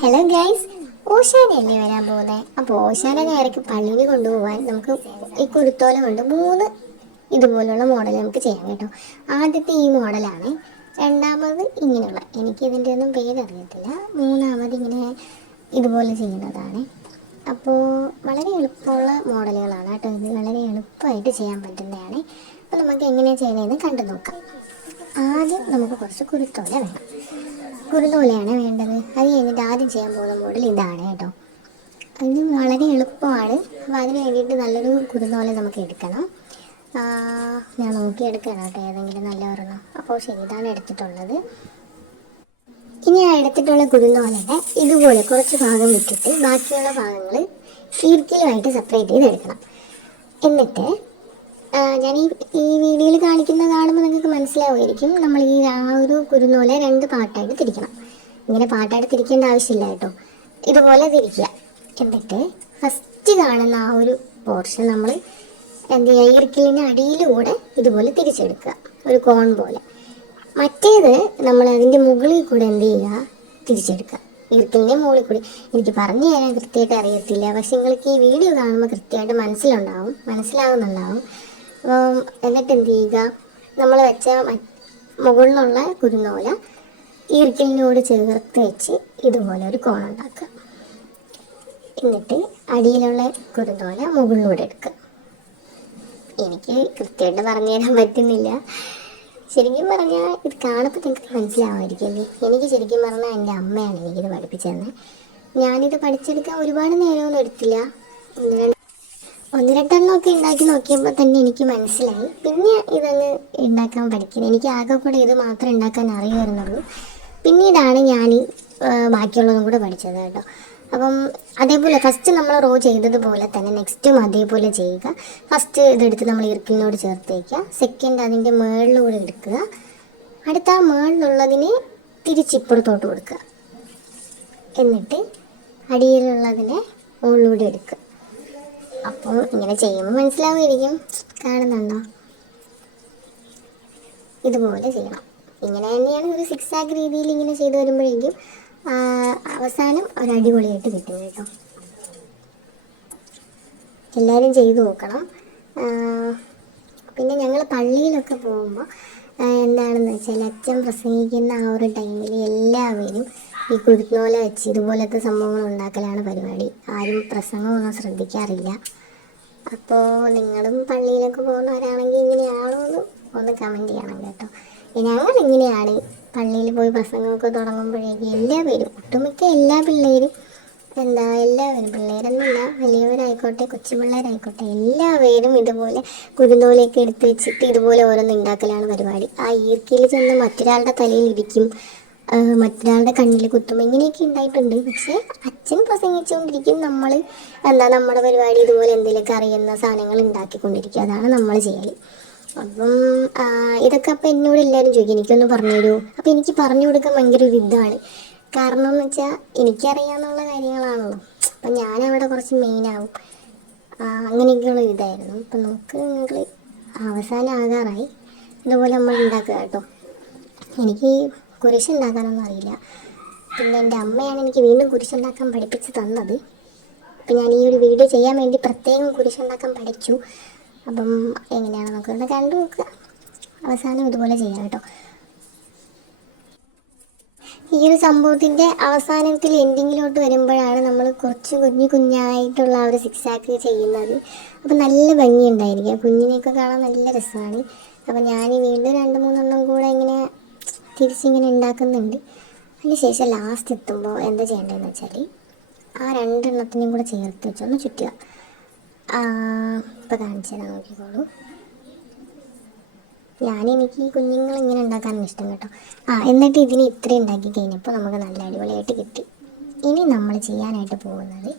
Hello guys, ഓശാനയല്ലേ വരാൻ പോകുന്നത്. അപ്പോൾ ഓശാന നേരക്ക് പള്ളിയിൽ കൊണ്ടുപോകാൻ നമുക്ക് ഈ കുരുത്തോല കൊണ്ട് 3 ഇതുപോലുള്ള മോഡൽ നമുക്ക് ചെയ്യാം കേട്ടോ. ആദ്യത്തെ ഈ മോഡലാണ്. രണ്ടാമത് ഇങ്ങനെയുള്ള, എനിക്ക് ഇതിൻ്റെ ഒന്നും പേരറിയത്തില്ല. മൂന്നാമത് ഇങ്ങനെ ഇതുപോലെ ചെയ്യുന്നതാണ്. അപ്പോൾ വളരെ എളുപ്പമുള്ള മോഡലുകളാണ് കേട്ടോ. ഇത് വളരെ എളുപ്പമായിട്ട് ചെയ്യാൻ പറ്റുന്നതാണ്. അപ്പോൾ നമുക്ക് എങ്ങനെയാണ് ചെയ്യുന്നതെന്ന് കണ്ടു നോക്കാം. ആദ്യം നമുക്ക് കുറച്ച് കുരുത്തോല വേണം. കുരുത്തോലയാണ് വേണ്ടത്. അത് കഴിഞ്ഞിട്ട് ആദ്യം ചെയ്യാൻ പോകുന്ന മോഡൽ ഇതാണ് കേട്ടോ. ഇത് വളരെ എളുപ്പമാണ്. അപ്പോൾ അതിന് വേണ്ടിയിട്ട് നല്ലൊരു കുരുത്തോല നമുക്ക് എടുക്കണം. ഞാൻ നോക്കിയെടുക്കണം കേട്ടോ, ഏതെങ്കിലും നല്ല ഒരെണ്ണം. അപ്പോൾ ശരി, ഇതാണ് എടുത്തിട്ടുള്ളത്. ഇനി ആ എടുത്തിട്ടുള്ള കുരുത്തോലയുടെ ഇതുപോലെ കുറച്ച് ഭാഗം വിട്ടിട്ട് ബാക്കിയുള്ള ഭാഗങ്ങൾ ഈർക്കിലുമായിട്ട് സെപ്പറേറ്റ് ചെയ്തെടുക്കണം. എന്നിട്ട് ഞാൻ ഈ വീഡിയോയിൽ കാണുമ്പോൾ നിങ്ങൾക്ക് മനസ്സിലാവുമായിരിക്കും, നമ്മൾ ആ ഒരു കുരുത്തോല 2 പാർട്ടായിട്ട് തിരിക്കണം. ഇങ്ങനെ പാർട്ടായിട്ട് തിരിക്കേണ്ട ആവശ്യമില്ല കേട്ടോ, ഇതുപോലെ തിരിക്കുക. എന്നിട്ട് ഫസ്റ്റ് കാണുന്ന ആ ഒരു പോർഷൻ നമ്മൾ എന്ത് ചെയ്യുക, ഈർക്കിലിൻ്റെ അടിയിലൂടെ ഇതുപോലെ തിരിച്ചെടുക്കുക, ഒരു കോൺ പോലെ. മറ്റേത് നമ്മൾ അതിൻ്റെ മുകളിൽ കൂടെ എന്ത് ചെയ്യുക, തിരിച്ചെടുക്കുക, ഈർക്കിലിൻ്റെ മുകളിൽ കൂടി. എനിക്ക് പറഞ്ഞു തരാൻ കൃത്യമായിട്ട് അറിയത്തില്ല, പക്ഷെ നിങ്ങൾക്ക് ഈ വീഡിയോ കാണുമ്പോൾ കൃത്യമായിട്ട് മനസ്സിലാകുന്നുണ്ടാവും. എന്നിട്ട് എന്ത് ചെയ്യുക, നമ്മൾ വെച്ച മുകളിലുള്ള കുരുത്തോല ഈർക്കിലിനോട് ചേർത്ത് വെച്ച് ഇതുപോലെ ഒരു കോൺ ഉണ്ടാക്കുക. എന്നിട്ട് അടിയിലുള്ള കുരുത്തോല മുകളിലൂടെ എടുക്കുക. എനിക്ക് കൃത്യമായിട്ട് പറഞ്ഞു തരാൻ പറ്റുന്നില്ല. ശരിക്കും പറഞ്ഞാൽ ഇത് കാണുമ്പോൾ നിങ്ങൾക്ക് മനസ്സിലാവുമായിരിക്കും. എനിക്ക് ശരിക്കും പറഞ്ഞാൽ എൻ്റെ അമ്മയാണ് എനിക്കിത് പഠിപ്പിച്ചത്. ഞാനിത് പഠിച്ചെടുക്കാൻ ഒരുപാട് നേരമൊന്നും എടുത്തില്ല. 1-2 എണ്ണമൊക്കെ ഉണ്ടാക്കി നോക്കിയപ്പോൾ തന്നെ എനിക്ക് മനസ്സിലായി. പിന്നെ ഇതങ്ങ് ഉണ്ടാക്കാൻ പഠിക്കുന്നത്. എനിക്ക് ആകെ കൂടെ ഇത് മാത്രമേ ഉണ്ടാക്കാൻ അറിയുമായിരുന്നുള്ളൂ. പിന്നീടാണ് ഞാൻ ബാക്കിയുള്ളതും കൂടെ പഠിച്ചത് കേട്ടോ. അപ്പം അതേപോലെ ഫസ്റ്റ് നമ്മൾ റോ ചെയ്തതുപോലെ തന്നെ നെക്സ്റ്റും അതേപോലെ ചെയ്യുക. ഫസ്റ്റ് ഇതെടുത്ത് നമ്മൾ ഇറുക്കിനോട് ചേർത്ത് വയ്ക്കുക. സെക്കൻഡ് അതിൻ്റെ മുകളിലൂടെ എടുക്കുക. അടുത്ത ആ മുകളിലുള്ളതിനെ തിരിച്ചിപ്പുറത്തോട്ട് കൊടുക്കുക. എന്നിട്ട് അടിയിലുള്ളതിനെ മുകളിലൂടെ എടുക്കുക. അപ്പോൾ ഇങ്ങനെ ചെയ്യുമ്പോൾ മനസ്സിലാവുമായിരിക്കും, കാണുന്നുണ്ടോ? ഇതുപോലെ ചെയ്യണം. ഇങ്ങനെ തന്നെയാണ് ഒരു 6 ആക്ക് രീതിയിൽ ഇങ്ങനെ ചെയ്ത് വരുമ്പോഴേക്കും അവസാനം ഒരു അടിപൊളിയായിട്ട് കിട്ടും കേട്ടോ. എല്ലാവരും ചെയ്ത് നോക്കണം. പിന്നെ ഞങ്ങൾ പള്ളിയിലൊക്കെ പോകുമ്പോൾ എന്താണെന്ന് വെച്ചാൽ, അച്ഛൻ പ്രസംഗിക്കുന്ന ആ ഒരു ടൈമിൽ എല്ലാവരും ഈ കുരുത്തോല വെച്ച് ഇതുപോലത്തെ സംഭവങ്ങൾ ഉണ്ടാക്കലാണ് പരിപാടി. ആരും പ്രസംഗമൊന്നും ശ്രദ്ധിക്കാറില്ല. അപ്പോൾ നിങ്ങളും പള്ളിയിലൊക്കെ പോകുന്നവരാണെങ്കിൽ ഇങ്ങനെയാണോ എന്ന് ഒന്ന് കമൻറ്റ് ചെയ്യണം കേട്ടോ. ഞങ്ങൾ ഇങ്ങനെയാണ് പള്ളിയിൽ പോയി പ്രസംഗമൊക്കെ തുടങ്ങുമ്പോഴേക്കും എല്ലാവരും, ഒട്ടുമിക്ക എല്ലാ പിള്ളേരും എല്ലാവരും, പിള്ളേരൊന്നുമില്ല, വലിയവരായിക്കോട്ടെ കൊച്ചു പിള്ളേരായിക്കോട്ടെ, എല്ലാവരും ഇതുപോലെ കുരുത്തോലയൊക്കെ എടുത്ത് വെച്ചിട്ട് ഇതുപോലെ ഓരോന്ന് ഉണ്ടാക്കലാണ് പരിപാടി. ആ ഈർക്കിൽ ചെന്ന് മറ്റൊരാളുടെ തലയിൽ ഇരിക്കും, മറ്റൊരാളുടെ കണ്ണിൽ കുത്തും, ഇങ്ങനെയൊക്കെ ഉണ്ടായിട്ടുണ്ട്. പക്ഷേ അച്ഛൻ പ്രസംഗിച്ചുകൊണ്ടിരിക്കും, നമ്മൾ നമ്മുടെ പരിപാടി ഇതുപോലെ എന്തെങ്കിലുമൊക്കെ അറിയുന്ന സാധനങ്ങൾ ഉണ്ടാക്കിക്കൊണ്ടിരിക്കുക. അതാണ് നമ്മൾ ചെയ്യൽ. അപ്പം ഇതൊക്കെ അപ്പം എന്നോട് എല്ലാവരും ചോദിക്കും, എനിക്കൊന്ന് പറഞ്ഞു തരുമോ? അപ്പം എനിക്ക് പറഞ്ഞു കൊടുക്കാൻ ഭയങ്കര ഒരു ഇതാണ്. കാരണം എന്ന് വെച്ചാൽ എനിക്കറിയാമെന്നുള്ള കാര്യങ്ങളാണല്ലോ. അപ്പം ഞാനവിടെ കുറച്ച് മെയിനാവും. അങ്ങനെയൊക്കെയുള്ള ഇതായിരുന്നു. അപ്പം നിങ്ങൾക്ക് അവസാനം ആകാറായി. ഇതുപോലെ നമ്മൾ ഉണ്ടാക്കുക കേട്ടോ. എനിക്ക് കുരിശുണ്ടാക്കാനൊന്നും അറിയില്ല. പിന്നെ എൻ്റെ അമ്മയാണ് എനിക്ക് വീണ്ടും കുരിശുണ്ടാക്കാൻ പഠിപ്പിച്ച് തന്നത്. അപ്പം ഞാൻ ഈ ഒരു വീഡിയോ ചെയ്യാൻ വേണ്ടി പ്രത്യേകം കുരിശുണ്ടാക്കാൻ പഠിച്ചു. അപ്പം എങ്ങനെയാണ് നമുക്കൊന്ന് കണ്ടു നോക്കുക. അവസാനം ഇതുപോലെ ചെയ്യാം കേട്ടോ. ഈ ഒരു സംഭവത്തിൻ്റെ അവസാനത്തിൽ എൻഡിങ്ങിലോട്ട് വരുമ്പോഴാണ് നമ്മൾ കുറച്ച് കുഞ്ഞായിട്ടുള്ള ആ ഒരു 6 ആക്ക് ചെയ്യുന്നത്. അപ്പം നല്ല ഭംഗിയുണ്ടായിരിക്കും, കുഞ്ഞിനെയൊക്കെ കാണാൻ നല്ല രസമാണ്. അപ്പം ഞാൻ വീണ്ടും 2-3 എണ്ണം കൂടെ ഇങ്ങനെ തിരിച്ചിങ്ങനെ ഉണ്ടാക്കുന്നുണ്ട്. അതിന് ശേഷം ലാസ്റ്റ് എത്തുമ്പോൾ എന്താ ചെയ്യേണ്ടതെന്ന് വെച്ചാൽ, ആ 2 എണ്ണത്തിനെയും കൂടെ ചേർത്ത് വെച്ചൊന്ന് ചുറ്റുക. ഇപ്പോൾ കാണിച്ചു തരാൻ നോക്കിക്കോളൂ. എനിക്ക് കുഞ്ഞുങ്ങളിങ്ങനെ ഉണ്ടാക്കാനാണ് ഇഷ്ടം കേട്ടോ. എന്നിട്ട് ഇതിന് ഇത്രയും ഉണ്ടാക്കി കഴിഞ്ഞപ്പോൾ നമുക്ക് നല്ല അടിപൊളിയായിട്ട് കിട്ടി. ഇനി നമ്മൾ ചെയ്യാനായിട്ട് പോകുന്നത്,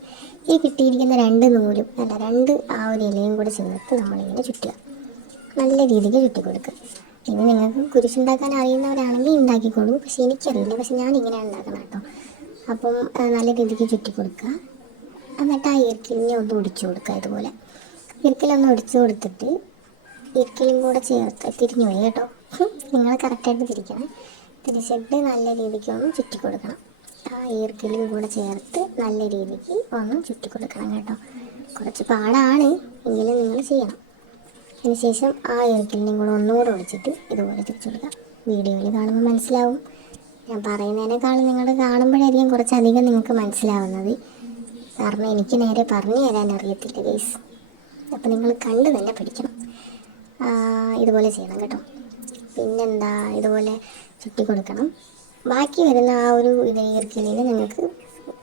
ഈ കിട്ടിയിരിക്കുന്ന 2 നൂലും 2 ആ ഒരു ഇലയും കൂടെ ചേർത്ത് നമ്മളിങ്ങനെ ചുറ്റുക. നല്ല രീതിക്ക് ചുറ്റി കൊടുക്കുക. ഇനി നിങ്ങൾക്ക് കുരിശുണ്ടാക്കാൻ അറിയുന്നവരാണെങ്കിൽ ഉണ്ടാക്കിക്കോളൂ. പക്ഷേ എനിക്കറിയില്ല, പക്ഷെ ഞാനിങ്ങനെയാണ് ഉണ്ടാക്കണം കേട്ടോ. അപ്പം നല്ല രീതിക്ക് ചുറ്റി കൊടുക്കുക. എന്നിട്ട് ആ ഈർക്കിലിനെ ഒന്ന് ഒടിച്ചു കൊടുക്കുക. ഇതുപോലെ ഈർക്കിലൊന്ന് ഒടിച്ചു കൊടുത്തിട്ട് ഈർക്കിലും കൂടെ ചേർത്ത് തിരിഞ്ഞു പോയി കേട്ടോ. നിങ്ങൾ കറക്റ്റായിട്ട് തിരിക്കണം. തിരിച്ചിട്ട് നല്ല രീതിക്ക് ഒന്ന് ചുറ്റി കൊടുക്കണം. ആ ഈർക്കിലും കൂടെ ചേർത്ത് നല്ല രീതിക്ക് ഒന്ന് ചുറ്റി കൊടുക്കണം കേട്ടോ. കുറച്ച് പാടാണ്, എങ്കിലും നിങ്ങൾ ചെയ്യണം. അതിനുശേഷം ആ ഈർക്കിലിനെയും കൂടെ ഒന്നുകൂടെ ഒഴിച്ചിട്ട് ഇതുപോലെ തിരിച്ചു കൊടുക്കാം. വീഡിയോയിൽ കാണുമ്പോൾ മനസ്സിലാവും, ഞാൻ പറയുന്നതിനേക്കാളും നിങ്ങൾ കാണുമ്പോഴായിരിക്കും കുറച്ചധികം നിങ്ങൾക്ക് മനസ്സിലാവുന്നത്. കാരണം എനിക്ക് നേരെ പറഞ്ഞു തരാൻ അറിയത്തില്ല ഗൈസ്. അപ്പോൾ നിങ്ങൾ കണ്ട് തന്നെ പഠിക്കണം. ഇതുപോലെ ചെയ്യണം കേട്ടോ. പിന്നെന്താ, ഇതുപോലെ ചുറ്റി കൊടുക്കണം. ബാക്കി വരുന്ന ആ ഒരു ഈർക്കിലിനെ നിങ്ങൾക്ക്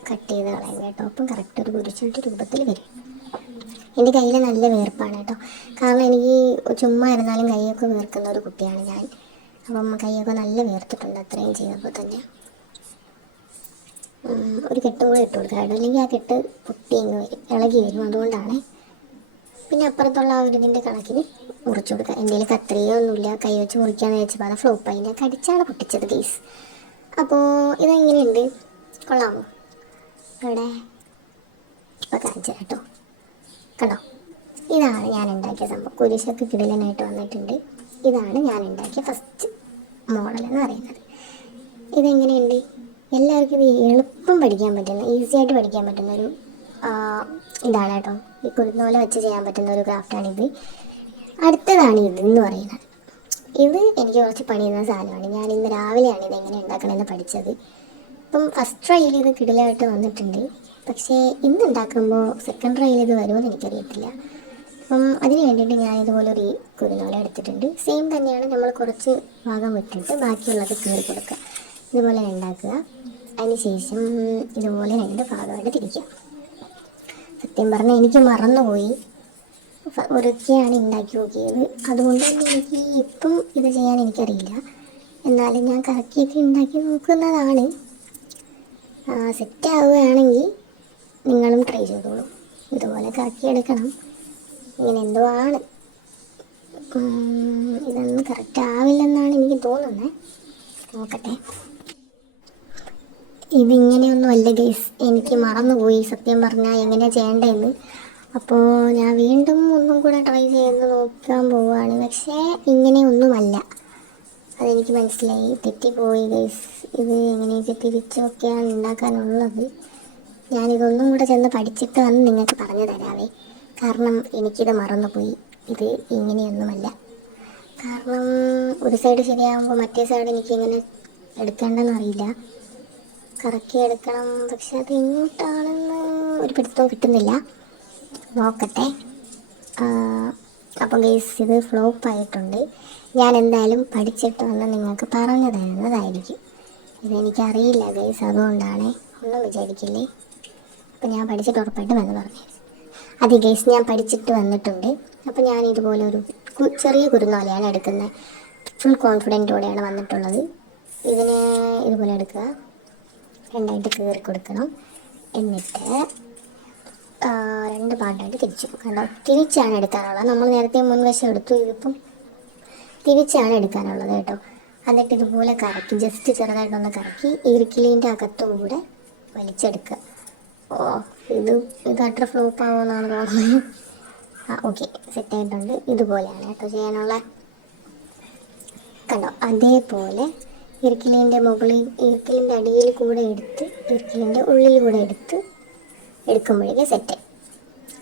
കട്ട് ചെയ്ത് കളയാം കേട്ടോ. അപ്പം കറക്റ്റ് ഒരു കുരിശിൻ്റെ രൂപത്തിൽ വരും. എൻ്റെ കയ്യിൽ നല്ല വേർപ്പാണ് കേട്ടോ. കാരണം എനിക്ക് ചുമ്മാ ഇരുന്നാലും കൈയൊക്കെ വേർക്കുന്ന ഒരു കുട്ടിയാണ് ഞാൻ. അപ്പം കൈയൊക്കെ നല്ല വേർത്തിട്ടുണ്ട് അത്രയും ചെയ്തപ്പോൾ തന്നെ. ഒരു കെട്ടും കൂടെ ഇട്ട് കൊടുക്കാം കേട്ടോ, അല്ലെങ്കിൽ ആ കെട്ട് പൊട്ടി ഇങ്ങ് വരും, ഇളകി വരും. അതുകൊണ്ടാണ്. പിന്നെ അപ്പുറത്തുള്ള ആ ഒരു ഇതിൻ്റെ കണക്കിന് മുറിച്ച് കൊടുക്കുക. എൻ്റെ കയ്യിൽ കത്രിക ഒന്നുമില്ല, കൈ വെച്ച് മുറിക്കാന്ന് വെച്ചപ്പോൾ അത് ഫ്ലോപ്പായി. ഞാൻ കടിച്ചാണ് പൊട്ടിച്ചത് ഗൈസ്. അപ്പോൾ ഇതെങ്ങനെയുണ്ട്, കൊള്ളാമോ? ഇവിടെ ഇപ്പോൾ കാണിച്ചു കേട്ടോ, കണ്ടോ? ഇതാണ് ഞാൻ ഉണ്ടാക്കിയ സംഭവം. കുരിശൊക്കെ കിടിലനായിട്ട് വന്നിട്ടുണ്ട്. ഇതാണ് ഞാൻ ഉണ്ടാക്കിയ ഫസ്റ്റ് മോഡൽ എന്ന് പറയുന്നത്. ഇതെങ്ങനെയുണ്ട്? എല്ലാവർക്കും ഇത് എളുപ്പം പഠിക്കാൻ പറ്റുന്ന, ഈസി ആയിട്ട് പഠിക്കാൻ പറ്റുന്ന ഒരു ഇതാണ് കേട്ടോ. ഈ കുരുന്നോല വെച്ച് ചെയ്യാൻ പറ്റുന്ന ഒരു ക്രാഫ്റ്റാണിത്. അടുത്തതാണ് ഇതെന്ന് പറയുന്നത്. ഇത് എനിക്ക് കുറച്ച് പണിയുന്ന സാധനമാണ്. ഞാൻ ഇന്ന് രാവിലെയാണ് ഇതെങ്ങനെ ഉണ്ടാക്കണമെന്ന് പഠിച്ചത്. അപ്പം ഫസ്റ്റ് ട്രയൽ ഇത് കിടിലായിട്ട് വന്നിട്ടുണ്ട്. പക്ഷേ ഇന്ന് ഉണ്ടാക്കുമ്പോൾ സെക്കൻഡ് ട്രയൽ ഇത് വരുമെന്ന് എനിക്കറിയത്തില്ല. അപ്പം അതിന് വേണ്ടിയിട്ട് ഞാൻ ഇതുപോലെ ഒരു കുരുന്നോല എടുത്തിട്ടുണ്ട്. സെയിം തന്നെയാണ്, നമ്മൾ കുറച്ച് ഭാഗം വിട്ടിട്ട് ബാക്കിയുള്ളത് കീറി കൊടുക്കുക. ഇതുപോലെ ഉണ്ടാക്കുക. അതിനുശേഷം ഇതുപോലെ 2 ഭാഗമായിട്ട് തിരിക്കുക. സത്യം പറഞ്ഞാൽ എനിക്ക് മറന്നുപോയി, ഒരൊക്കെയാണ് ഉണ്ടാക്കി നോക്കിയത്. അതുകൊണ്ട് തന്നെ എനിക്ക് ഇപ്പം ഇത് ചെയ്യാൻ എനിക്കറിയില്ല. എന്നാലും ഞാൻ കറക്കിയൊക്കെ ഉണ്ടാക്കി നോക്കുന്നതാണ്. സെറ്റ് ആവുകയാണെങ്കിൽ നിങ്ങളും ട്രൈ ചെയ്തോളൂ. ഇതുപോലെ കറക്കിയെടുക്കണം. ഇങ്ങനെ എന്തോ ആണ്, ഇതൊന്നും കറക്റ്റ് ആവില്ലെന്നാണ് എനിക്ക് തോന്നുന്നത്. നോക്കട്ടെ. ഇതിങ്ങനെയൊന്നും അല്ല ഗൈസ്, എനിക്ക് മറന്നുപോയി സത്യം പറഞ്ഞാൽ എങ്ങനെയാണ് ചെയ്യേണ്ടതെന്ന്. അപ്പോൾ ഞാൻ വീണ്ടും ഒന്നും കൂടെ ട്രൈ ചെയ്ത് നോക്കാൻ പോവുകയാണ്. പക്ഷേ ഇങ്ങനെയൊന്നുമല്ല, അതെനിക്ക് മനസ്സിലായി, തെറ്റിപ്പോയി ഗൈസ്. ഇത് എങ്ങനെയൊക്കെ തിരിച്ചൊക്കെയാണ് ഉണ്ടാക്കാനുള്ളത്. ഞാനിതൊന്നും കൂടെ ചെന്ന് പഠിച്ചിട്ട് വന്ന് നിങ്ങൾക്ക് പറഞ്ഞു തരാവേ. കാരണം എനിക്കിത് മറന്നുപോയി. ഇത് ഇങ്ങനെയൊന്നുമല്ല. കാരണം ഒരു സൈഡ് ശരിയാകുമ്പോൾ മറ്റേ സൈഡ് എനിക്ക് എങ്ങനെ എടുക്കേണ്ടെന്ന് അറിയില്ല. കറക്കി എടുക്കണം, പക്ഷെ അത് എങ്ങോട്ടാണെന്ന് ഒരു പിടുത്തവും കിട്ടുന്നില്ല. നോക്കട്ടെ. അപ്പം ഗൈസ് ഇത് ഫ്ലോപ്പായിട്ടുണ്ട്. ഞാൻ എന്തായാലും പഠിച്ചിട്ട് വന്ന് നിങ്ങൾക്ക് പറഞ്ഞു തരുന്നതായിരിക്കും. ഇതെനിക്കറിയില്ല ഗൈസ്, അതുകൊണ്ടാണ്, ഒന്നും വിചാരിക്കില്ലേ. അപ്പം ഞാൻ പഠിച്ചിട്ട് ഉറപ്പായിട്ട് വന്ന് പറഞ്ഞു. അത് ഗൈസ് ഞാൻ പഠിച്ചിട്ട് വന്നിട്ടുണ്ട്. അപ്പം ഞാൻ ഇതുപോലെ ഒരു ചെറിയ കുരുന്നോലയാണ് എടുക്കുന്നത്. ഫുൾ കോൺഫിഡൻറ്റോടെയാണ് വന്നിട്ടുള്ളത്. ഇതിന് ഇതുപോലെ എടുക്കുക, 2ആയിട്ട് കീറി കൊടുക്കണം. എന്നിട്ട് 2 പാർട്ടായിട്ട് തിരിച്ചു കണ്ടോ. തിരിച്ചാണ് എടുക്കാനുള്ളത്. നമ്മൾ നേരത്തെ മുൻവശം എടുത്തു, ഇതിപ്പം തിരിച്ചാണ് എടുക്കാനുള്ളത് കേട്ടോ. എന്നിട്ട് ഇതുപോലെ കറക്കി, ജസ്റ്റ് ചെറുതായിട്ടൊന്ന് കറക്കി ഈർക്കിലിൻ്റെ അകത്തും കൂടെ വലിച്ചെടുക്കുക. ഇത് അത്ര ഫ്ലോപ്പ് ആവുമെന്നാണ് തോന്നുന്നത്. ഓക്കെ, സെറ്റായിട്ടുണ്ട്. ഇതുപോലെയാണ് കേട്ടോ ചെയ്യാനുള്ള. കണ്ടോ, അതേപോലെ ഈർക്കിലിൻ്റെ മുകളിൽ, ഈർക്കിലിൻ്റെ അടിയിൽ കൂടെ എടുത്ത് ഈർക്കിലിൻ്റെ ഉള്ളിൽ കൂടെ എടുക്കുമ്പോഴേക്കും സെറ്റ്.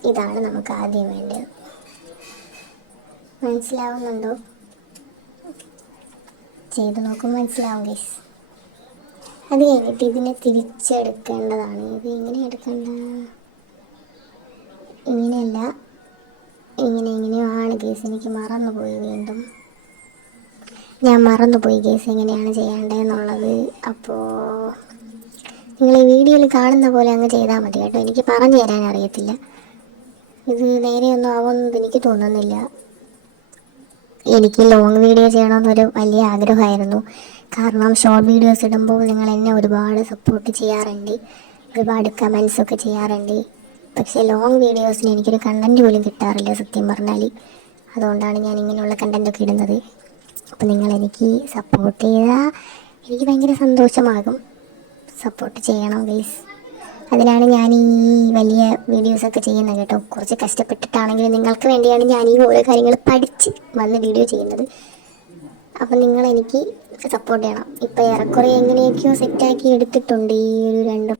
ഇതാണ് നമുക്ക് ആദ്യം വേണ്ടത്. മനസ്സിലാവുന്നുണ്ടോ? ചെയ്ത് നോക്കുമ്പോൾ മനസ്സിലാവും ഗൈസ്. അത് കഴിഞ്ഞിട്ട് ഇതിനെ തിരിച്ചെടുക്കേണ്ടതാണ്. ഇത് എങ്ങനെ എടുക്കേണ്ട, ഇങ്ങനെയല്ല, ഇങ്ങനെയോ ആണ് ഗൈസ്. എനിക്ക് മറന്നുപോയി, വീണ്ടും ഞാൻ മറന്നുപോയി ഗൈസ് എങ്ങനെയാണ് ചെയ്യേണ്ടതെന്നുള്ളത്. അപ്പോൾ നിങ്ങൾ ഈ വീഡിയോയിൽ കാണുന്ന പോലെ അങ്ങ് ചെയ്താൽ മതി കേട്ടോ. എനിക്ക് പറഞ്ഞു തരാൻ അറിയത്തില്ല. ഇത് നേരെയൊന്നും ആവുമെന്ന് എനിക്ക് തോന്നുന്നില്ല. എനിക്ക് ലോങ് വീഡിയോ ചെയ്യണമെന്നൊരു വലിയ ആഗ്രഹമായിരുന്നു. കാരണം ഷോർട്ട് വീഡിയോസ് ഇടുമ്പോൾ നിങ്ങൾ എന്നെ ഒരുപാട് സപ്പോർട്ട് ചെയ്യാറുണ്ട്, ഒരുപാട് കമൻസൊക്കെ ചെയ്യാറുണ്ട്. പക്ഷേ ലോങ് വീഡിയോസിന് എനിക്കൊരു കണ്ടൻറ്റ് പോലും കിട്ടാറില്ല സത്യം പറഞ്ഞാൽ. അതുകൊണ്ടാണ് ഞാൻ ഇങ്ങനെയുള്ള കണ്ടൻറ്റൊക്കെ ഇടുന്നത്. അപ്പോൾ നിങ്ങളെനിക്ക് സപ്പോർട്ട് ചെയ്താൽ എനിക്ക് ഭയങ്കര സന്തോഷമാകും. സപ്പോർട്ട് ചെയ്യണം ഗൈസ്. അതിനാണ് ഞാൻ ഈ വലിയ വീഡിയോസൊക്കെ ചെയ്യുന്നത് കേട്ടോ. കുറച്ച് കഷ്ടപ്പെട്ടിട്ടാണെങ്കിലും നിങ്ങൾക്ക് വേണ്ടിയാണ് ഞാൻ ഈ ഓരോ കാര്യങ്ങൾ പഠിച്ച് വന്ന് വീഡിയോ ചെയ്യുന്നത്. അപ്പം നിങ്ങളെനിക്ക് സപ്പോർട്ട് ചെയ്യണം. ഇപ്പം ഏറെക്കുറെ എങ്ങനെയൊക്കെയോ സെറ്റാക്കി എടുത്തിട്ടുണ്ട് ഈ ഒരു രണ്ട്.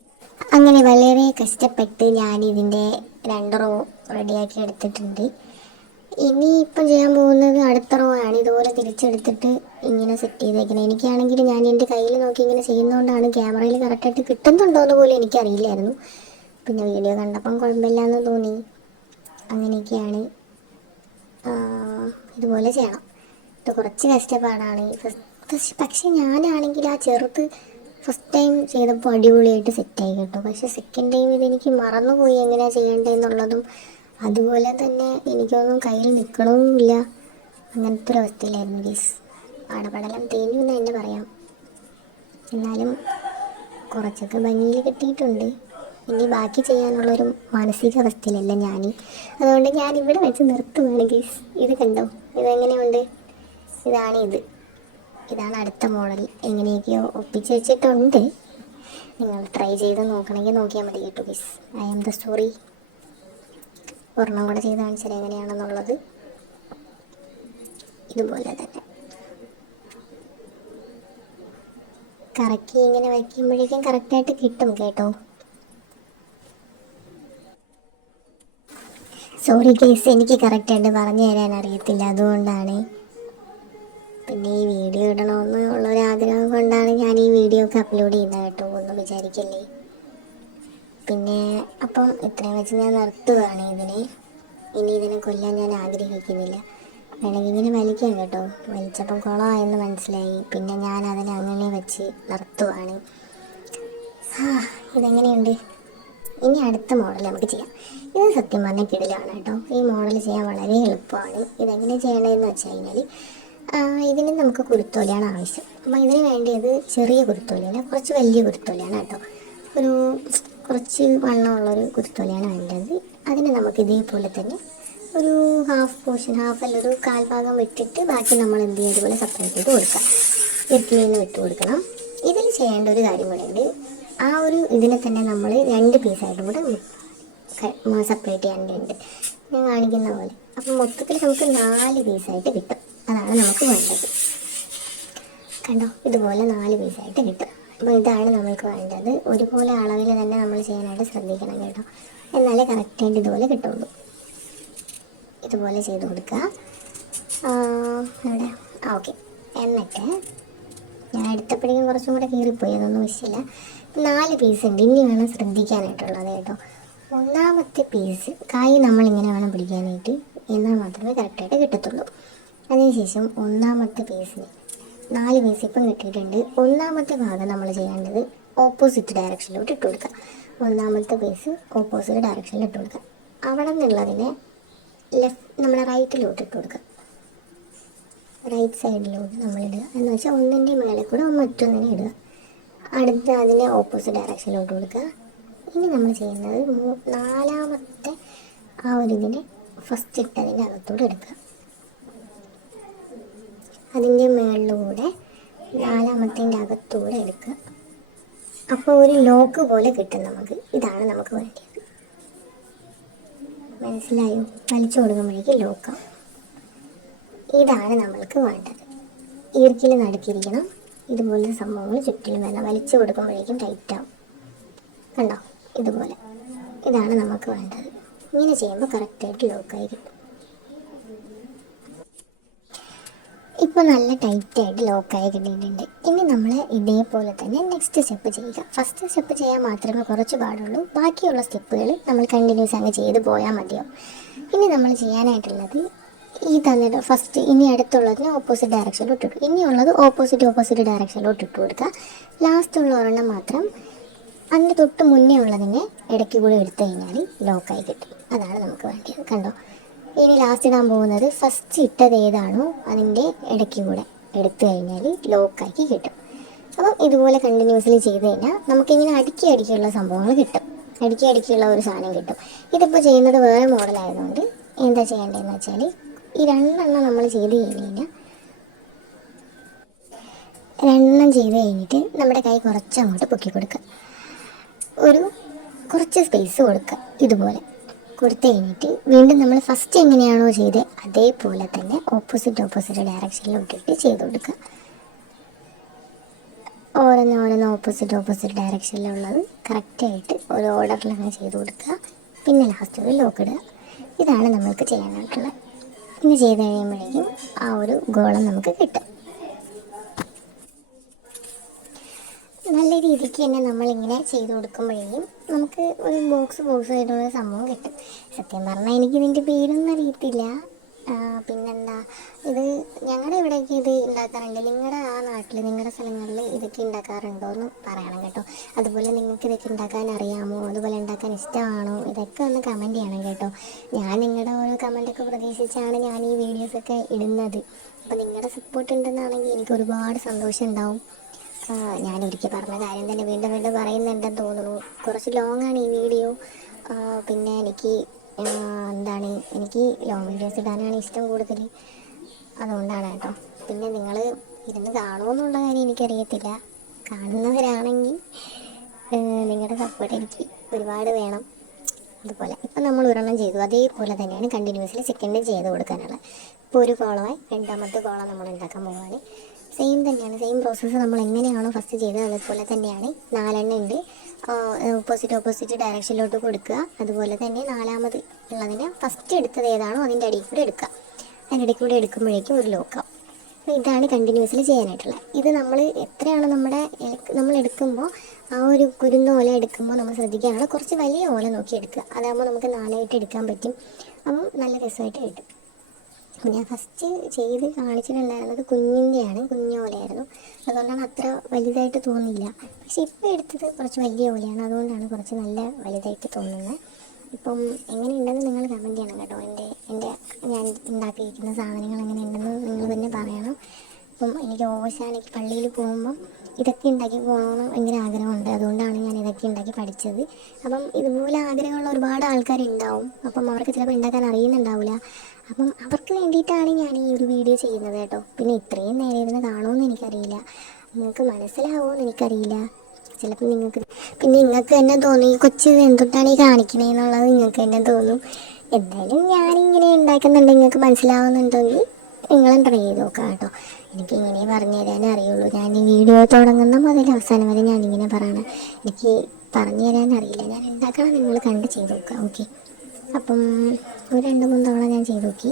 അങ്ങനെ വളരെ കഷ്ടപ്പെട്ട് ഞാൻ ഇതിൻ്റെ 2 റോ റെഡിയാക്കി എടുത്തിട്ടുണ്ട്. ഇനി ഇപ്പം ചെയ്യാൻ പോകുന്നത് അടുത്ത റോ ആണ്. ഇതുപോലെ തിരിച്ചെടുത്തിട്ട് ഇങ്ങനെ സെറ്റ് ചെയ്തേക്കണം. എനിക്കാണെങ്കിൽ ഞാൻ എൻ്റെ കയ്യിൽ നോക്കി ഇങ്ങനെ ചെയ്യുന്നതുകൊണ്ടാണ് ക്യാമറയിൽ കറക്റ്റായിട്ട് കിട്ടുന്നുണ്ടോ എന്ന് പോലും എനിക്കറിയില്ലായിരുന്നു. പിന്നെ വീഡിയോ കണ്ടപ്പം കുഴപ്പമില്ലാന്ന് തോന്നി. അങ്ങനെയൊക്കെയാണ്. ഇതുപോലെ ചെയ്യണം. ഇത് കുറച്ച് കഷ്ടപ്പാടാണ്. പക്ഷെ ഞാനാണെങ്കിൽ ആ ചെറുത് ഫസ്റ്റ് ടൈം ചെയ്തപ്പോൾ അടിപൊളിയായിട്ട് സെറ്റായി കേട്ടോ. പക്ഷേ സെക്കൻഡ് ടൈം ഇതെനിക്ക് മറന്നുപോയി എങ്ങനെയാണ് ചെയ്യേണ്ടതെന്നുള്ളതും. അതുപോലെ തന്നെ എനിക്കൊന്നും കയ്യിൽ നിൽക്കണവുമില്ല. അങ്ങനത്തെ ഒരു അവസ്ഥയിലായിരുന്നു ഗീസ്. പാടപടലം തേഞ്ഞു എന്ന് തന്നെ പറയാം. എന്നാലും കുറച്ചൊക്കെ ഭംഗിയിൽ കിട്ടിയിട്ടുണ്ട്. ഇനി ബാക്കി ചെയ്യാനുള്ളൊരു മാനസികാവസ്ഥയിലല്ല ഞാൻ. അതുകൊണ്ട് ഞാൻ ഇവിടെ വെച്ച് നിർത്തുകയാണ് ഗീസ്. ഇത് കണ്ടോ, ഇതെങ്ങനെയുണ്ട്? ഇതാണ് അടുത്ത മോഡൽ. എങ്ങനെയൊക്കെയോ ഒപ്പിച്ച് വെച്ചിട്ടുണ്ട്. നിങ്ങൾ ട്രൈ ചെയ്ത് നോക്കണമെങ്കിൽ നോക്കിയാൽ മതി കേട്ടോ guys. I am the story. ഒരെണ്ണം കൂടെ ചെയ്ത് കാണിച്ചാൽ എങ്ങനെയാണെന്നുള്ളത്. ഇതുപോലെ തന്നെ കറക്കി ഇങ്ങനെ വയ്ക്കുമ്പോഴേക്കും കറക്റ്റായിട്ട് കിട്ടും കേട്ടോ. സോറി കേസ്, എനിക്ക് കറക്റ്റായിട്ട് പറഞ്ഞു തരാൻ അറിയത്തില്ല, അതുകൊണ്ടാണ്. പിന്നെ ഈ വീഡിയോ ഇടണമെന്ന് ഉള്ളൊരാഗ്രഹം കൊണ്ടാണ് ഞാൻ ഈ വീഡിയോ ഒക്കെ അപ്ലോഡ് ചെയ്യുന്നത് കേട്ടോ. ഒന്നും വിചാരിക്കല്ലേ. പിന്നെ അപ്പം ഇത്രയും വെച്ച് ഞാൻ നിർത്തുകയാണ് ഇതിനെ. ഇനി ഇതിനെ കൊല്ലാൻ ഞാൻ ആഗ്രഹിക്കുന്നില്ല. വേണമെങ്കിൽ ഇങ്ങനെ വലിക്കാം കേട്ടോ. വലിച്ചപ്പം കുളമായെന്ന് മനസ്സിലായി. പിന്നെ ഞാൻ അതിനെ അങ്ങനെ വെച്ച് നിർത്തുകയാണ്. ഇതെങ്ങനെയുണ്ട്? ഇനി അടുത്ത മോഡൽ നമുക്ക് ചെയ്യാം. ഇത് സത്യം പറഞ്ഞാൽ കിടിലാണ് കേട്ടോ. ഈ മോഡൽ ചെയ്യാൻ വളരെ എളുപ്പമാണ്. ഇതെങ്ങനെ ചെയ്യണമെന്ന് വെച്ച് കഴിഞ്ഞാൽ ഇതിന് നമുക്ക് കുരുത്തോലയാണ് ആവശ്യം. അപ്പോൾ ഇതിന് വേണ്ടിയത് ചെറിയ കുരുത്തോലയല്ല, കുറച്ച് വലിയ കുരുത്തോലയാണ് കേട്ടോ. ഒരു കുറച്ച് വണ്ണമുള്ളൊരു കുരുത്തോലയാണ് വേണ്ടത്. അതിന് നമുക്ക് ഇതേപോലെ തന്നെ ഒരു ഹാഫല്ല, ഒരു 1/4 ഭാഗം വിട്ടിട്ട് ബാക്കി നമ്മൾ എന്ത് ചെയ്യും, ഇതുപോലെ സെപ്പറേറ്റ് ചെയ്ത് കൊടുക്കാം. ഇറക്കിൽ നിന്ന് വിട്ട് കൊടുക്കണം. ഇതിൽ ചെയ്യേണ്ട ഒരു കാര്യം കൂടെ ഉണ്ട്. ആ ഒരു ഇതിനെ തന്നെ നമ്മൾ 2 പീസായിട്ടും കൂടെ സെപ്പറേറ്റ് ചെയ്യാനുണ്ട്, ഞാൻ കാണിക്കുന്ന പോലെ. അപ്പം മൊത്തത്തിൽ നമുക്ക് 4 പീസായിട്ട് കിട്ടും. അതാണ് നമുക്ക് വേണ്ടത്. കണ്ടോ, ഇതുപോലെ 4 പീസായിട്ട് കിട്ടും. അപ്പോൾ ഇതാണ് നമുക്ക് വേണ്ടത്. ഒരുപോലെ അളവിൽ തന്നെ നമ്മൾ ചെയ്യാനായിട്ട് ശ്രദ്ധിക്കണം കേട്ടോ. എന്നാലേ കറക്റ്റായിട്ട് ഇതുപോലെ കിട്ടുള്ളൂ. ഇതുപോലെ ചെയ്ത് കൊടുക്കുക. അവിടെ ഓക്കെ. എന്നിട്ട് ഞാൻ എടുത്തപ്പോഴേക്കും കുറച്ചും കൂടെ കീറിപ്പോയി, അതൊന്നും വിഷയമില്ല. 4 പീസ് ഉണ്ട്. ഇനി വേണം ശ്രദ്ധിക്കാനായിട്ടുള്ളത് കേട്ടോ. ഒന്നാമത്തെ പീസ് കായ് നമ്മളിങ്ങനെ വേണം പിടിക്കാനായിട്ട്, എന്നാൽ മാത്രമേ കറക്റ്റായിട്ട് കിട്ടത്തുള്ളൂ. അതിനുശേഷം ഒന്നാമത്തെ പീസിന് 4 പീസ് ഇപ്പം കിട്ടിയിട്ടുണ്ട്. ഒന്നാമത്തെ ഭാഗം നമ്മൾ ചെയ്യേണ്ടത് ഓപ്പോസിറ്റ് ഡയറക്ഷനിലോട്ട് ഇട്ട് കൊടുക്കുക. ഒന്നാമത്തെ പീസ് ഓപ്പോസിറ്റ് ഡയറക്ഷനിൽ ഇട്ട് കൊടുക്കുക. അവിടെ നിന്നുള്ളതിനെ നമ്മുടെ റൈറ്റിലോട്ട് ഇട്ട് കൊടുക്കുക. റൈറ്റ് സൈഡിലോട്ട് നമ്മളിടുക. എന്ന് വെച്ചാൽ ഒന്നിൻ്റെ മേലെ കൂടെ മറ്റൊന്നിനെ ഇടുക. അടുത്ത് അതിനെ ഓപ്പോസിറ്റ് ഡയറക്ഷനിലോട്ട് കൊടുക്കുക. ഇനി നമ്മൾ ചെയ്യുന്നത് 4ാമത്തെ ആ ഒരു ഇതിനെ ഫസ്റ്റ് ഇട്ടതിൻ്റെ അകത്തോടെ എടുക്കുക. അതിൻ്റെ മുകളിലൂടെ 4ാമത്തേൻ്റെ അകത്തൂടെ എടുക്കുക. അപ്പോൾ ഒരു ലോക്ക് പോലെ കിട്ടും നമുക്ക്. ഇതാണ് നമുക്ക് വേണ്ടത്. മനസ്സിലായോ? വലിച്ചു കൊടുക്കുമ്പോഴേക്ക് ലോക്കാം. ഇതാണ് നമ്മൾക്ക് വേണ്ടത്. ഈർക്കിൽ നടുക്കിയിരിക്കണം. ഇതുപോലെ സംഭവങ്ങൾ ചുറ്റിലും വേണം. വലിച്ചു കൊടുക്കുമ്പോഴേക്കും ടൈറ്റാവും. കണ്ടോ, ഇതുപോലെ. ഇതാണ് നമുക്ക് വേണ്ടത്. ഇങ്ങനെ ചെയ്യുമ്പോൾ കറക്റ്റായിട്ട് ലോക്കായി കിട്ടും. ഇപ്പോൾ നല്ല ടൈറ്റായിട്ട് ലോക്കായി കിട്ടിയിട്ടുണ്ട്. ഇനി നമ്മൾ ഇതേപോലെ തന്നെ നെക്സ്റ്റ് സ്റ്റെപ്പ് ചെയ്യുക. ഫസ്റ്റ് സ്റ്റെപ്പ് ചെയ്യാൻ മാത്രമേ കുറച്ച് പാടുള്ളൂ. ബാക്കിയുള്ള സ്റ്റെപ്പുകൾ നമ്മൾ കണ്ടിന്യൂസ് അങ്ങ് ചെയ്ത് പോയാൽ മതിയാവും. ഇനി നമ്മൾ ചെയ്യാനായിട്ടുള്ളത് ഈ തന്നിട്ട് ഫസ്റ്റ് ഇനി അടുത്തുള്ളതിന് ഓപ്പോസിറ്റ് ഡയറക്ഷനിലോട്ട് ഇട്ടു. ഇനിയുള്ളത് ഓപ്പോസിറ്റ് ഡയറക്ഷനിലോട്ട് ഇട്ട് കൊടുക്കുക. ലാസ്റ്റുള്ള ഒരെണ്ണം മാത്രം അതിൻ്റെ തൊട്ട് മുന്നേ ഉള്ളതിനെ ഇടയ്ക്ക് കൂടെ എടുത്തു കഴിഞ്ഞാൽ ലോക്കായി കിട്ടും. അതാണ് നമുക്ക് വേണ്ടത്. കണ്ടോ, ഇനി ലാസ്റ്റ് ഇടാൻ പോകുന്നത് ഫസ്റ്റ് ഇട്ടത് ഏതാണോ അതിൻ്റെ ഇടയ്ക്ക് കൂടെ എടുത്തു കഴിഞ്ഞാൽ ലോക്കാക്കി കിട്ടും. അപ്പം ഇതുപോലെ കണ്ടിന്യൂസ്ലി ചെയ്ത് കഴിഞ്ഞാൽ നമുക്കിങ്ങനെ അടുക്കിയുള്ള സംഭവങ്ങൾ കിട്ടും. അടുക്കിയുള്ള ഒരു സാധനം കിട്ടും. ഇതിപ്പോൾ ചെയ്യുന്നത് വേറെ മോഡലായതുകൊണ്ട് എന്താ ചെയ്യേണ്ടതെന്ന് വെച്ചാൽ ഈ 2 എണ്ണം നമ്മൾ ചെയ്ത് കഴിഞ്ഞാൽ 2 എണ്ണം ചെയ്ത് കഴിഞ്ഞിട്ട് നമ്മുടെ കൈ കുറച്ച് അങ്ങോട്ട് പൊക്കി കൊടുക്കുക. കുറച്ച് സ്പേസ് കൊടുക്കുക. ഇതുപോലെ കൊടുത്തു കഴിഞ്ഞിട്ട് വീണ്ടും നമ്മൾ ഫസ്റ്റ് എങ്ങനെയാണോ ചെയ്തത് അതേപോലെ തന്നെ ഓപ്പോസിറ്റ് ഡയറക്ഷനിലോട്ടിട്ട് ചെയ്ത് കൊടുക്കുക. ഓരോന്ന് ഓപ്പോസിറ്റ് ഡയറക്ഷനിലുള്ളത് കറക്റ്റായിട്ട് ഒരു ഓർഡറിൽ അങ്ങനെ ചെയ്ത് കൊടുക്കുക. പിന്നെ ലാസ്റ്റ് ഒരു ലോക്ക് ഇടുക. ഇതാണ് നമ്മൾക്ക് ചെയ്യാനായിട്ടുള്ളത്. ഇങ്ങനെ ചെയ്ത് കഴിയുമ്പോഴേക്കും ആ ഒരു ഗോളം നമുക്ക് കിട്ടും. നല്ല രീതിക്ക് തന്നെ നമ്മളിങ്ങനെ ചെയ്ത് കൊടുക്കുമ്പോഴേക്കും നമുക്ക് ഒരു ബോക്സ് ആയിട്ടുള്ള സംഭവം കിട്ടും. സത്യം പറഞ്ഞാൽ എനിക്ക് ഇതിൻ്റെ പേരൊന്നും അറിയത്തില്ല. പിന്നെന്താ, ഇത് ഞങ്ങളുടെ ഇവിടേക്ക് ഇത് ഉണ്ടാക്കാറുണ്ട്. നിങ്ങളുടെ ആ നാട്ടിൽ, നിങ്ങളുടെ സ്ഥലങ്ങളിൽ ഇതൊക്കെ ഉണ്ടാക്കാറുണ്ടോ എന്ന് പറയണം കേട്ടോ. അതുപോലെ നിങ്ങൾക്ക് ഇതൊക്കെ ഉണ്ടാക്കാൻ അറിയാമോ, അതുപോലെ ഉണ്ടാക്കാൻ ഇഷ്ടമാണോ, ഇതൊക്കെ ഒന്ന് കമൻറ്റ് ചെയ്യണം കേട്ടോ. ഞാൻ നിങ്ങളുടെ ഓരോ കമൻറ്റൊക്കെ പ്രതീക്ഷിച്ചാണ് ഞാൻ ഈ വീഡിയോസൊക്കെ ഇടുന്നത്. അപ്പോൾ നിങ്ങളുടെ സപ്പോർട്ട് ഉണ്ടെന്നാണെങ്കിൽ എനിക്ക് ഒരുപാട് സന്തോഷം ഉണ്ടാവും. ഞാൻ ഒരിക്കൽ പറഞ്ഞ കാര്യം തന്നെ വീണ്ടും വീണ്ടും പറയുന്നുണ്ടെന്ന് തോന്നുന്നു. കുറച്ച് ലോങ്ങാണ് ഈ വീഡിയോ. പിന്നെ എനിക്ക് ലോങ് വീഡിയോസ് ഇടാനാണ് ഇഷ്ടം കൂടുതൽ. അതുകൊണ്ടാണ് കേട്ടോ. പിന്നെ നിങ്ങൾ ഇരുന്ന് കാണുമെന്നുള്ള കാര്യം എനിക്കറിയത്തില്ല. കാണുന്നവരാണെങ്കിൽ നിങ്ങളുടെ സപ്പോർട്ട് എനിക്ക് ഒരുപാട് വേണം. അതുപോലെ ഇപ്പം നമ്മൾ ഒരെണ്ണം ചെയ്തു, അതേപോലെ തന്നെയാണ് കണ്ടിന്യൂസ്ലി സെക്കൻഡ് ചെയ്ത് കൊടുക്കാനുള്ളത്. ഇപ്പോൾ ഒരു കോളമായി രണ്ടാമത്തെ കോളം നമ്മൾ ഉണ്ടാക്കാൻ പോവുകയാണ്. സെയിം തന്നെയാണ്, സെയിം പ്രോസസ്സ് നമ്മൾ എങ്ങനെയാണോ ഫസ്റ്റ് ചെയ്തത് അതുപോലെ തന്നെയാണ്. 4 എണ്ണം ഉണ്ട്. ഓപ്പോസിറ്റ് ഡയറക്ഷനിലോട്ട് കൊടുക്കുക. അതുപോലെ തന്നെ നാലാമത് ഉള്ളതിന് ഫസ്റ്റ് എടുത്തത് ഏതാണോ അതിൻ്റെ അടിയിൽ കൂടെ എടുക്കുക. അതിൻ്റെ ഇടയിൽ കൂടെ എടുക്കുമ്പോഴേക്കും ഒരു ലോക്കാവും. അപ്പോൾ ഇതാണ് കണ്ടിന്യൂസ്ലി ചെയ്യാനായിട്ടുള്ളത്. ഇത് നമ്മൾ എത്രയാണ് നമ്മൾ എടുക്കുമ്പോൾ ആ ഒരു കുരുന്ന ഓല എടുക്കുമ്പോൾ നമ്മൾ ശ്രദ്ധിക്കാനുള്ള കുറച്ച് വലിയ ഓല നോക്കി എടുക്കുക. അതാകുമ്പോൾ നമുക്ക് 4ആയിട്ട് എടുക്കാൻ പറ്റും. അപ്പം നല്ല രസമായിട്ട് കിട്ടും. അപ്പോൾ ഞാൻ ഫസ്റ്റ് ചെയ്ത് കാണിച്ചിട്ടുണ്ടായിരുന്നത് കുഞ്ഞു ഓലയായിരുന്നു. അതുകൊണ്ടാണ് അത്ര വലുതായിട്ട് തോന്നിയില്ല. പക്ഷെ ഇപ്പോൾ എടുത്തത് കുറച്ച് വലിയ ഓലയാണ്, അതുകൊണ്ടാണ് കുറച്ച് നല്ല വലുതായിട്ട് തോന്നുന്നത്. ഇപ്പം എങ്ങനെയുണ്ടെന്ന് നിങ്ങൾ കമൻറ്റ് ചെയ്യണം കേട്ടോ. ഞാൻ ഉണ്ടാക്കിയിരിക്കുന്ന സാധനങ്ങൾ എങ്ങനെയുണ്ടെന്ന് നിങ്ങൾ തന്നെ പറയണം. ഇപ്പം എനിക്ക് ഓശാനയ്ക്ക് പള്ളിയിൽ പോകുമ്പം ഇതൊക്കെ ഉണ്ടാക്കി പോകണമെന്ന് ഭയങ്കര ആഗ്രഹമുണ്ട്. അതുകൊണ്ടാണ് ഞാൻ ഇതൊക്കെ ഉണ്ടാക്കി പഠിച്ചത്. അപ്പം ഇതുപോലെ ആഗ്രഹമുള്ള ഒരുപാട് ആൾക്കാരുണ്ടാവും. അപ്പം അവർക്ക് ചിലപ്പോൾ ഉണ്ടാക്കാൻ അറിയുന്നുണ്ടാവില്ല. അപ്പം അവർക്ക് വേണ്ടിയിട്ടാണ് ഞാൻ ഈ ഒരു വീഡിയോ ചെയ്യുന്നത് കേട്ടോ. പിന്നെ ഇത്രയും നേരം ഇരുന്ന് കാണുമെന്ന് എനിക്കറിയില്ല, നിങ്ങൾക്ക് മനസ്സിലാവുമോ എന്ന് എനിക്കറിയില്ല. ചിലപ്പോൾ നിങ്ങൾക്ക് തന്നെ തോന്നും ഈ കൊച്ച് എന്തൊട്ടാണ് ഈ കാണിക്കണേന്നുള്ളത് നിങ്ങൾക്ക് തന്നെ തോന്നും. എന്തായാലും ഞാനിങ്ങനെ ഉണ്ടാക്കുന്നുണ്ട്, നിങ്ങൾക്ക് മനസ്സിലാവുന്നുണ്ടെങ്കിൽ നിങ്ങളും ട്രൈ ചെയ്ത് നോക്കാം കേട്ടോ. എനിക്ക് ഇങ്ങനെ പറഞ്ഞു തരാനേ അറിയുള്ളൂ. ഞാൻ ഈ വീഡിയോ തുടങ്ങുന്ന മുതൽ അവസാനം വരെ ഞാനിങ്ങനെ പറയണം. എനിക്ക് പറഞ്ഞു തരാൻ അറിയില്ല. ഞാൻ ഉണ്ടാക്കണം, നിങ്ങൾ കണ്ട് ചെയ്ത് നോക്കാം. ഓക്കെ. അപ്പം ഒരു 2-3 തവണ ഞാൻ ചെയ്ത് നോക്കി.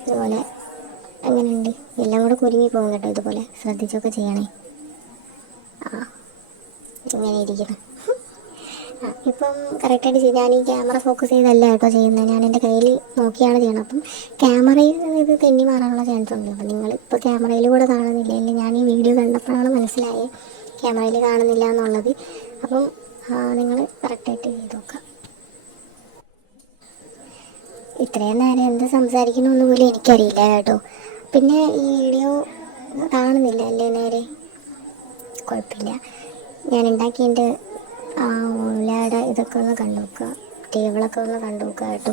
ഇതുപോലെ എങ്ങനെയുണ്ട്, എല്ലാം കൂടെ കുരുങ്ങി പോകും കേട്ടോ. ഇതുപോലെ ശ്രദ്ധിച്ചൊക്കെ ചെയ്യണേ. ഇങ്ങനെ ഇരിക്കണം. ഇപ്പം കറക്റ്റായിട്ട് ചെയ്ത് ഞാൻ ഈ ക്യാമറ ഫോക്കസ് ചെയ്തല്ല കേട്ടോ ചെയ്യുന്നത്. ഞാൻ എൻ്റെ കയ്യിൽ നോക്കിയാണ് ചെയ്യണം. അപ്പം ക്യാമറയിൽ ഇത് തെന്നി മാറാനുള്ള ചാൻസ് ഉണ്ട്. അപ്പം നിങ്ങളിപ്പോൾ ക്യാമറയിൽ കൂടെ കാണുന്നില്ല, അല്ലെങ്കിൽ ഞാൻ ഈ വീഡിയോ കണ്ടപ്പോഴാണ് മനസ്സിലായത് ക്യാമറയിൽ കാണുന്നില്ല എന്നുള്ളത്. അപ്പം നിങ്ങൾ കറക്റ്റായിട്ട് ചെയ്ത് നോക്കാം. ഇത്രയും നേരം എന്ത് സംസാരിക്കണമെന്ന് പോലും എനിക്കറിയില്ല കേട്ടോ. പിന്നെ ഈ വീഡിയോ കാണുന്നില്ല അല്ലേ നേരെ? കുഴപ്പമില്ല. ഞാൻ ഉണ്ടാക്കിയതിൻ്റെ ഓലയുടെ ഇതൊക്കെ ഒന്ന് കണ്ടു നോക്കുക, ടേബിളൊക്കെ ഒന്ന് കണ്ടു നോക്കുക കേട്ടോ.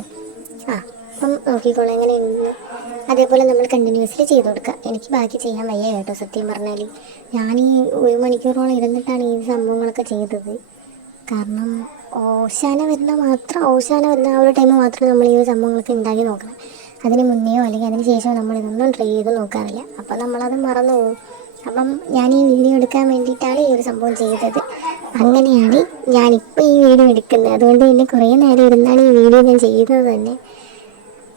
അപ്പം നോക്കിക്കോളൂ എങ്ങനെയുണ്ട്. അതേപോലെ നമ്മൾ കണ്ടിന്യൂസ്ലി ചെയ്ത് കൊടുക്കുക. എനിക്ക് ബാക്കി ചെയ്യാൻ വയ്യ കേട്ടോ. സത്യം പറഞ്ഞാൽ ഞാൻ ഈ 1 മണിക്കൂറോളം ഇരുന്നിട്ടാണ് ഈ സംഭവങ്ങളൊക്കെ ചെയ്തത്. കാരണം ഓശാന വരുന്ന ആ ഒരു ടൈം മാത്രമേ നമ്മൾ ഈ സംഭവങ്ങളൊക്കെ ഉണ്ടാക്കി നോക്കണം. അതിന് മുന്നെയോ അല്ലെങ്കിൽ അതിന് ശേഷമോ നമ്മളിതൊന്നും ട്രൈ ചെയ്ത് നോക്കാറില്ല. അപ്പോൾ നമ്മളത് മറന്നു പോകും. അപ്പം ഞാൻ ഈ വീഡിയോ എടുക്കാൻ വേണ്ടിയിട്ടാണ് ഈ ഒരു സംഭവം ചെയ്തത്. അങ്ങനെയാണ് ഞാനിപ്പോൾ ഈ വീഡിയോ എടുക്കുന്നത്. അതുകൊണ്ട് തന്നെ കുറേ നേരം ഇരുന്നാണ് ഈ വീഡിയോ ഞാൻ ചെയ്യുന്നത് തന്നെ.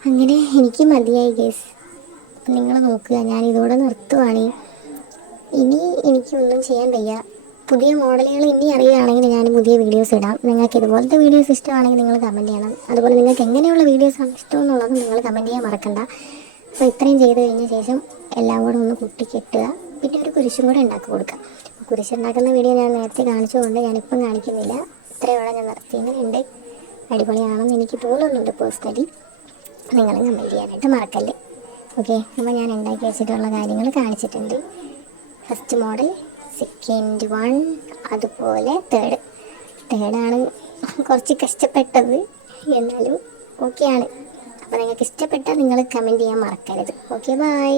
അങ്ങനെ എനിക്ക് മതിയായി ഗൈസ്. അപ്പം നിങ്ങൾ നോക്കുക, ഞാനിതോടെ നിർത്തുവാണ്. ഇനി എനിക്കൊന്നും ചെയ്യാൻ വയ്യ. പുതിയ മോഡലുകൾ ഇനി അറിയുകയാണെങ്കിൽ ഞാൻ പുതിയ വീഡിയോസ് ഇടാം. നിങ്ങൾക്ക് ഇതുപോലത്തെ വീഡിയോസ് ഇഷ്ടമാണെങ്കിൽ നിങ്ങൾ കമൻറ്റ് ചെയ്യണം. അതുപോലെ നിങ്ങൾക്ക് എങ്ങനെയുള്ള വീഡിയോസാണ് ഇഷ്ടമെന്നുള്ളത് നിങ്ങൾ കമൻറ്റ് ചെയ്യാൻ മറക്കണ്ട. അപ്പോൾ ഇത്രയും ചെയ്ത് കഴിഞ്ഞ ശേഷം എല്ലാം കൂടെ ഒന്ന് കുട്ടിക്കെട്ടുക. പിന്നെ ഒരു കുരിശും കൂടെ ഉണ്ടാക്കി കൊടുക്കുക. കുരിശുണ്ടാക്കുന്ന വീഡിയോ ഞാൻ നേരത്തെ കാണിച്ചുകൊണ്ട് ഞാനിപ്പം കാണിക്കുന്നില്ല. ഇത്രയോടെ ഞാൻ നിർത്തിയുന്നുണ്ട്. അടിപൊളിയാണെന്ന് എനിക്ക് തോന്നുന്നുണ്ട് പേഴ്സണലി. നിങ്ങൾ കമൻറ്റ് ചെയ്യാനായിട്ട് മറക്കല്ലേ. ഓക്കെ. അപ്പോൾ ഞാൻ ഉണ്ടാക്കി വെച്ചിട്ടുള്ള കാര്യങ്ങൾ കാണിച്ചിട്ടുണ്ട്. ഫസ്റ്റ് മോഡൽ, സെക്കൻഡ് വൺ, അതുപോലെ തേർഡാണ് കുറച്ച് കഷ്ടപ്പെട്ടത്, എന്നാലും ഓക്കെയാണ്. അപ്പോൾ നിങ്ങൾക്ക് ഇഷ്ടപ്പെട്ടാൽ നിങ്ങൾ കമൻറ്റ് ചെയ്യാൻ മറക്കരുത്. Okay, by.